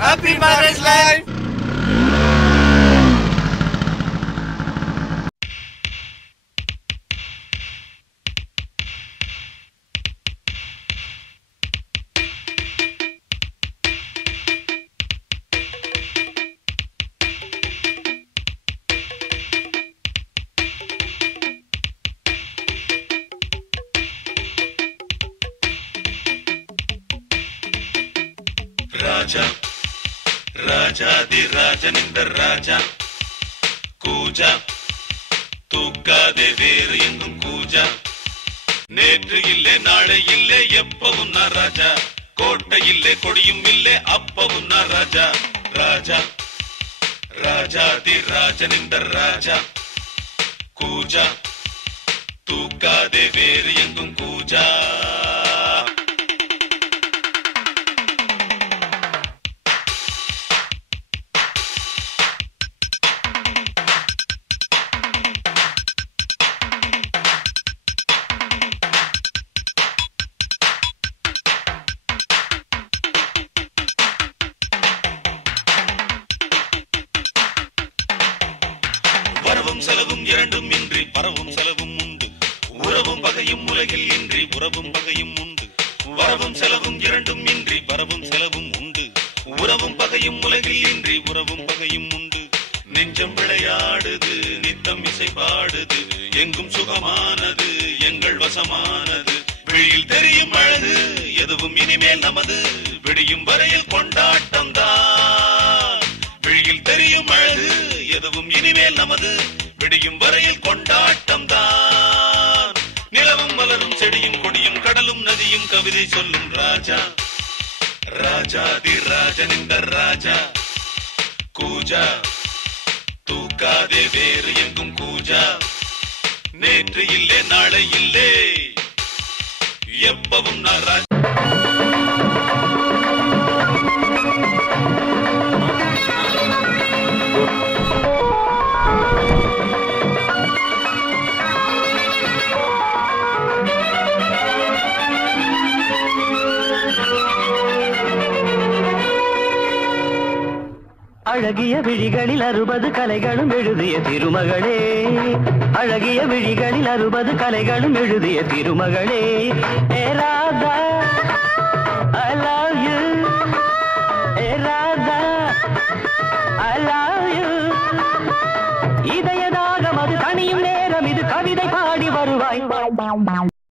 Happy marriage life. ராஜா ராஜாதி ராஜனிந்த ராஜா கூஜா தூக்காதே வேறு எங்கும் கூஜா நேற்று இல்லை நாளை இல்லை எப்பவும் நான் ராஜா கோட்டை இல்லை கொடியும் இல்லை அப்பவும் நான் ராஜா ராஜா ராஜாதி ராஜனிந்த ராஜா கூஜா தூக்காதே வேறு எங்கும் கூஜா வரவும் செலவும் இரண்டும் இன்றி பரவும் செலவும் உண்டு உறவும் பகையும் உலகில் இன்றி உறவும் பகையும் உண்டு வரவும் செலவும் இரண்டும் இன்றி பரவும் செலவும் உண்டு உறவும் பகையும் உலகில் இன்றி உறவும் பகையும் உண்டு நெஞ்சம் விளையாடுது நித்தம் இசை பாடுது எங்கும் சுகமானது எங்கள் வசமானது விழியில் தெரியும் அழகு எதுவும் இனிமேல் நமது விடியும் வரையில் கொண்டாட்டம் தான் விழியில் தெரியும் அழகு எதுவும் இனிமேல் நமது விடியும் வரையில் கொண்டாட்டம் தான் நிலவும் மலரும் செடியும் கொடியும் கடலும் நதியும் கவிதை சொல்லும் ராஜா ராஜாதி ராஜனிந்த ராஜா கூஜா தூக்காதே வேறு எங்கும் கூஜா நேற்று இல்லை நாளை இல்லை எப்பவும் நான் ராஜா அழகிய விழிகளில் 60 கலைகளும் எழுதிய திருமகளே அழகிய விழிகளில் 60 கலைகளும் எழுதிய திருமகளே ஏ Radha I love you A Radha I love you இதயதாகம் அது தனியும் நேரம் இது கவிதை பாடி வருவாய்